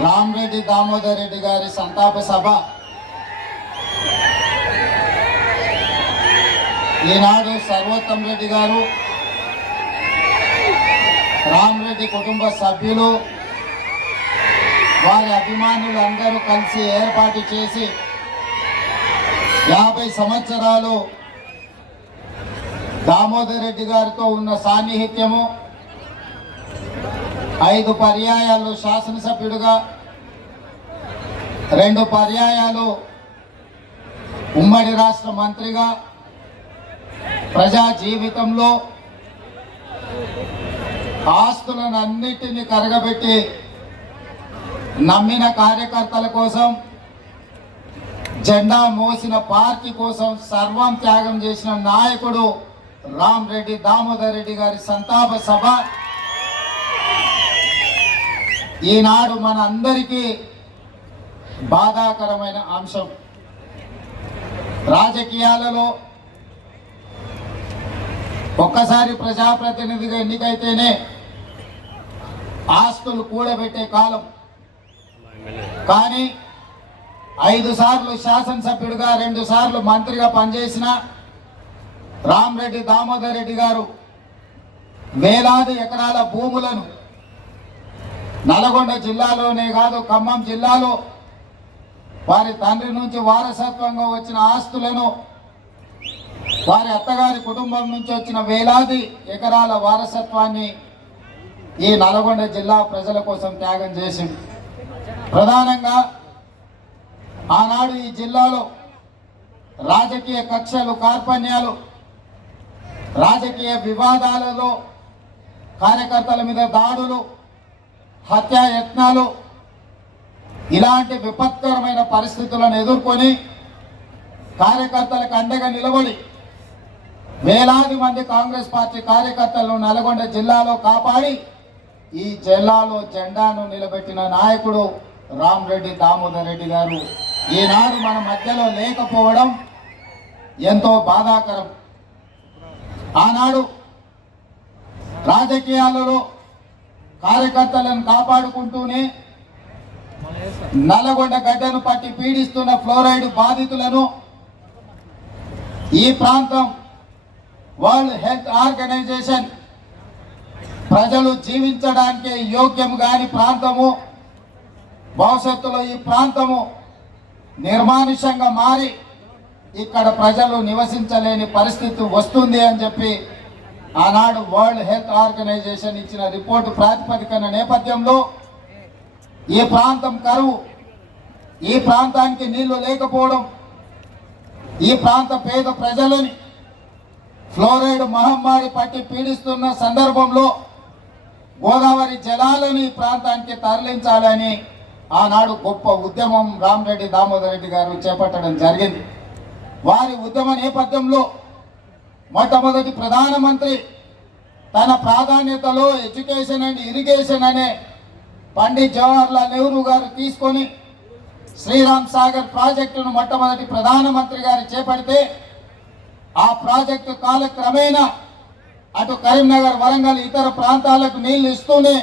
రామరెడ్డి దామోదర్ రెడ్డి గారి సంతాప సభ ఈనాడు సర్వోత్తమ్ రెడ్డి గారు, రామరెడ్డి కుటుంబ సభ్యులు, వారి అభిమానులు అందరూ కలిసి ఏర్పాటు చేసి 50 సంవత్సరాలు దామోదర్ రెడ్డి గారితో ఉన్న సాన్నిహిత్యము, 5 పర్యాయాలు శాసనసభ్యుడిగా, 2 పర్యాయాలు ఉమ్మడి రాష్ట్ర మంత్రిగా, ప్రజా జీవితంలో ఆస్తులను అన్నిటినీ కరగబెట్టి నమ్మిన కార్యకర్తల కోసం, జెండా మోసిన పార్టీ కోసం సర్వం త్యాగం చేసిన నాయకుడు రామరెడ్డి దామోదర్ రెడ్డి గారి సంతాప సభ ఈనాడు మన అందరికీ బాధాకరమైన అంశం. రాజకీయాలలో ఒక్కసారి ప్రజాప్రతినిధిగా ఎన్నికైతేనే ఆస్తులు కూడబెట్టే కాలం. కానీ 5 సార్లు శాసనసభ్యుడిగా, 2 సార్లు మంత్రిగా పనిచేసిన రామరెడ్డి దామోదర్ రెడ్డి గారు వేలాది ఎకరాల భూములను నల్గొండ జిల్లాలోనే కాదు, ఖమ్మం జిల్లాలో వారి తండ్రి నుంచి వారసత్వంగా వచ్చిన ఆస్తులను, వారి అత్తగారి కుటుంబం నుంచి వచ్చిన వేలాది ఎకరాల వారసత్వాన్ని ఈ నల్గొండ జిల్లా ప్రజల కోసం త్యాగం చేసింది. ప్రధానంగా ఆనాడు ఈ జిల్లాలో రాజకీయ కక్షలు, కార్పణ్యాలు, రాజకీయ వివాదాలలో కార్యకర్తల మీద దాడులు, హత్యాయత్నాలు, ఇలాంటి విపత్కరమైన పరిస్థితులను ఎదుర్కొని కార్యకర్తలకు అండగా నిలబడి వేలాది మంది కాంగ్రెస్ పార్టీ కార్యకర్తలను నల్గొండ జిల్లాలో కాపాడి ఈ జిల్లాలో జెండాను నిలబెట్టిన నాయకుడు రామరెడ్డి దామోదర్ రెడ్డి గారు ఈనాడు మన మధ్యలో లేకపోవడం ఎంతో బాధాకరం. ఆనాడు రాజకీయాలలో కార్యకర్తలను కాపాడుకుంటూనే నల్లగొండ గడ్డను పట్టి పీడిస్తున్న ఫ్లోరైడ్ బాధితులను ఈ ప్రాంతం వరల్డ్ హెల్త్ ఆర్గనైజేషన్ ప్రజలు జీవించడానికి యోగ్యం కాని ప్రాంతము, భవిష్యత్తులో ఈ ప్రాంతము నిర్మానుష్యంగా మారి ఇక్కడ ప్రజలు నివసించలేని పరిస్థితి వస్తుంది అని చెప్పి ఆనాడు వరల్డ్ హెల్త్ ఆర్గనైజేషన్ ఇచ్చిన రిపోర్టు ప్రాతిపదికన నేపథ్యంలో ఈ ప్రాంతం కరువు, ఈ ప్రాంతానికి నీళ్లు లేకపోవడం, ఈ ప్రాంత పేద ప్రజలని ఫ్లోరైడ్ మహమ్మారి పట్టి పీడిస్తున్న సందర్భంలో గోదావరి జలాలను ఈ ప్రాంతానికి తరలించాలని ఆనాడు గొప్ప ఉద్యమం రామరెడ్డి దామోదర్ రెడ్డి గారు చేపట్టడం జరిగింది. వారి ఉద్యమ నేపథ్యంలో మొట్టమొదటి ప్రధానమంత్రి తన ప్రాధాన్యతలో ఎడ్యుకేషన్ అండ్ ఇరిగేషన్ అనే పండిత్ జవహర్లాల్ నెహ్రూ గారు తీసుకొని శ్రీరామ్ సాగర్ ప్రాజెక్టును మొట్టమొదటి ప్రధానమంత్రి గారు చేపడితే ఆ ప్రాజెక్టు కాలక్రమేణా అటు కరీంనగర్, వరంగల్, ఇతర ప్రాంతాలకు నీళ్లు ఇస్తూనే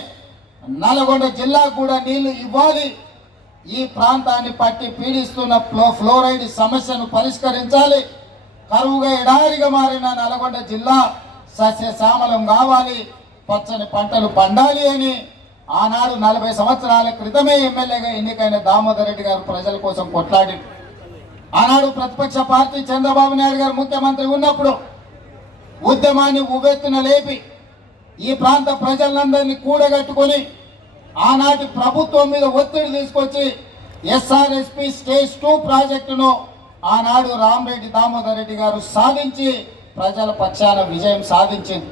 నల్గొండ జిల్లాకు కూడా నీళ్లు ఇవ్వాలి, ఈ ప్రాంతాన్ని పట్టి పీడిస్తున్న ఫ్లోరైడ్ సమస్యను పరిష్కరించాలి, కరువుగా ఎడారిగా మారిన నల్గొండ జిల్లా సస్యశ్యామలం కావాలి, పచ్చని పంటలు పండాలి అని ఆనాడు 40 సంవత్సరాల క్రితమే ఎమ్మెల్యేగా ఎన్నికైన దామోదర్ రెడ్డి గారు ప్రజల కోసం కొట్లాడి, ఆనాడు ప్రతిపక్ష పార్టీ చంద్రబాబు నాయుడు గారు ముఖ్యమంత్రి ఉన్నప్పుడు ఉద్యమాన్ని ఉవ్వెత్తున లేపి ఈ ప్రాంత ప్రజలందరినీ కూడగట్టుకొని ఆనాటి ప్రభుత్వం మీద ఒత్తిడి తీసుకొచ్చి ఎస్ఆర్ఎస్పి స్టేజ్ 2 ప్రాజెక్టును ఆనాడు రామరెడ్డి దామోదర్ రెడ్డి గారు సాధించి ప్రజల పక్షాన విజయం సాధించింది.